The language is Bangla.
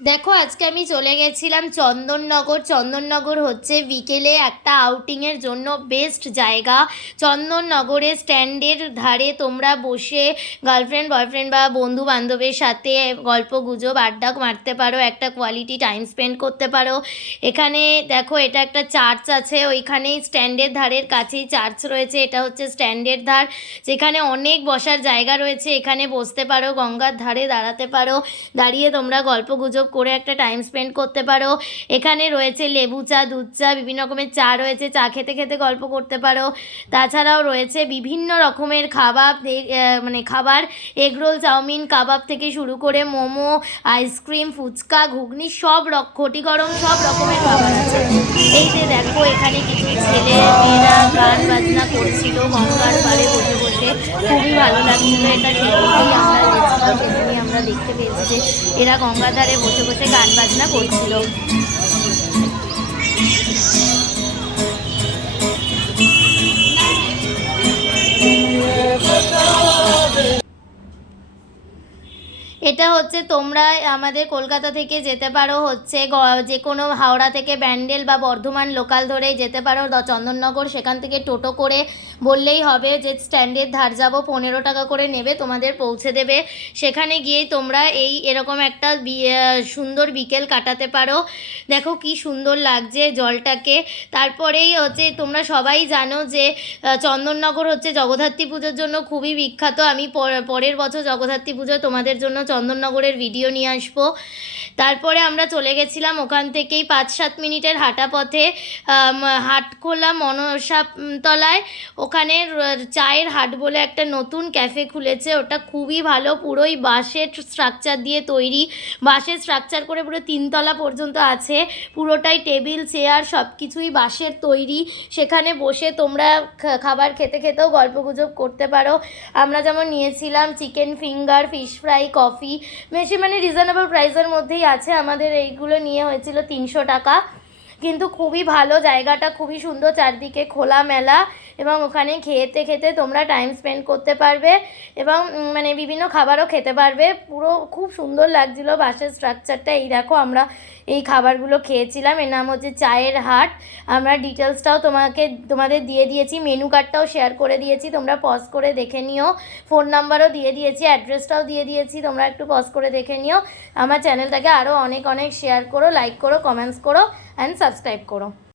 দেখো আজকে আমি চলে গেছিলাম চন্দননগর। চন্দননগর হচ্ছে বিকেলে একটা আউটিংয়ের জন্য বেস্ট জায়গা। চন্দননগরের স্ট্যান্ডের ধারে তোমরা বসে গার্লফ্রেন্ড বয়ফ্রেন্ড বা বন্ধু বান্ধবের সাথে গল্প গুজব আড্ডা মারতে পারো, একটা কোয়ালিটি টাইম স্পেন্ড করতে পারো। এখানে দেখো এটা একটা চার্চ আছে, ওইখানেই স্ট্যান্ডের ধারের কাছেই চার্চ রয়েছে। এটা হচ্ছে স্ট্যান্ডের ধার, যেখানে অনেক বসার জায়গা রয়েছে। এখানে বসতে পারো, গঙ্গার ধারে দাঁড়াতে পারো, দাঁড়িয়ে তোমরা গল্প গুজব করে একটা টাইম স্পেন্ড করতে পারো। এখানে রয়েছে লেবু চা, দুধ চা, বিভিন্ন রকমের চা রয়েছে, চা খেতে খেতে গল্প করতে পারো। তাছাড়াও রয়েছে বিভিন্ন রকমের খাবার, মানে খাবার, এগরোল, চাউমিন, কাবাব থেকে শুরু করে মোমো, আইসক্রিম, ফুচকা, ঘুগনি, সব ঘটি গরম সব রকমের খাবার আছে। এই যে দেখো এখানে কিছু ছেলে মেয়েরা গান বাজনা করছিল গঙ্গার পাড়ে বসে বসে, খুবই ভালো লাগছিল। এটা সেদিনই আমরা গেছিলাম, সেদিনই আমরা দেখতে পেয়েছি যে এরা গঙ্গার ধারে বসে বসে গান বাজনা করছিল। এটা হচ্ছে তোমরা আমাদের কলকাতা থেকে যেতে পারো হচ্ছে যে কোনো হাওড়া থেকে ব্যান্ডেল বা বর্ধমান লোকাল ধরেই যেতে পারো চন্দননগর। সেখান থেকে টোটো করে বললেই হবে যে স্ট্যান্ডের ধার যাব, 15 টাকা করে নেবে, তোমাদের পৌঁছে দেবে। সেখানে গিয়েই তোমরা এরকম একটা সুন্দর বিকেল কাটাতে পারো। দেখো কি সুন্দর লাগছে জলটাকে। তারপরেই হচ্ছে তোমরা সবাই জানো যে চন্দননগর হচ্ছে জগদ্ধাত্রী পুজোর জন্য খুবই বিখ্যাত। আমি পরের বছর জগদ্ধাত্রী পুজোয় তোমাদের জন্য চন্দননগরের ভিডিও নিয়ে আসবো। তারপরে আমরা চলে গেছিলাম ওখান থেকেই 5-7 মিনিটের হাঁটা পথে হাটখোলা মনসা তলায়। ওখানে চায়ের হাট বলে একটা নতুন ক্যাফে খুলেছে, ওটা খুবই ভালো। পুরোই বাঁশের স্ট্রাকচার দিয়ে তৈরি, বাঁশের স্ট্রাকচার করে পুরো 3 তলা পর্যন্ত আছে। পুরোটাই টেবিল চেয়ার সব কিছুই বাঁশের তৈরি। সেখানে বসে তোমরা খাবার খেতে খেতেও গল্পগুজব করতে পারো। আমরা যেমন নিয়েছিলাম chicken finger, fish fry, coffee, বেশি মানে রিজনেবল প্রাইসের মধ্যেই আছে। আমাদের এইগুলো নিয়ে হয়েছিল 300 টাকা। কিন্তু খুবই ভালো, জায়গাটা খুবই সুন্দর, চারদিকে খোলামেলা, এবং ওখানে খেতে খেতে তোমরা টাইম স্পেন্ড করতে পারবে এবং মানে বিভিন্ন খাবারও খেতে পারবে। পুরো খুব সুন্দর লাগছিলো বাসের স্ট্রাকচারটা। এই দেখো আমরা এই খাবারগুলো খেয়েছিলাম। এর নাম হচ্ছে চায়ের হাট। আমরা ডিটেলসটাও তোমাদের দিয়ে দিয়েছি, মেনু কার্ডটাও শেয়ার করে দিয়েছি, তোমরা পজ করে দেখে নিও। ফোন নাম্বারও দিয়ে দিয়েছি, অ্যাড্রেসটাও দিয়ে দিয়েছি, তোমরা একটু পজ করে দেখে নিও। আমার চ্যানেলটাকে আরও অনেক অনেক শেয়ার করো, লাইক করো, কমেন্টস করো অ্যান্ড সাবস্ক্রাইব করো।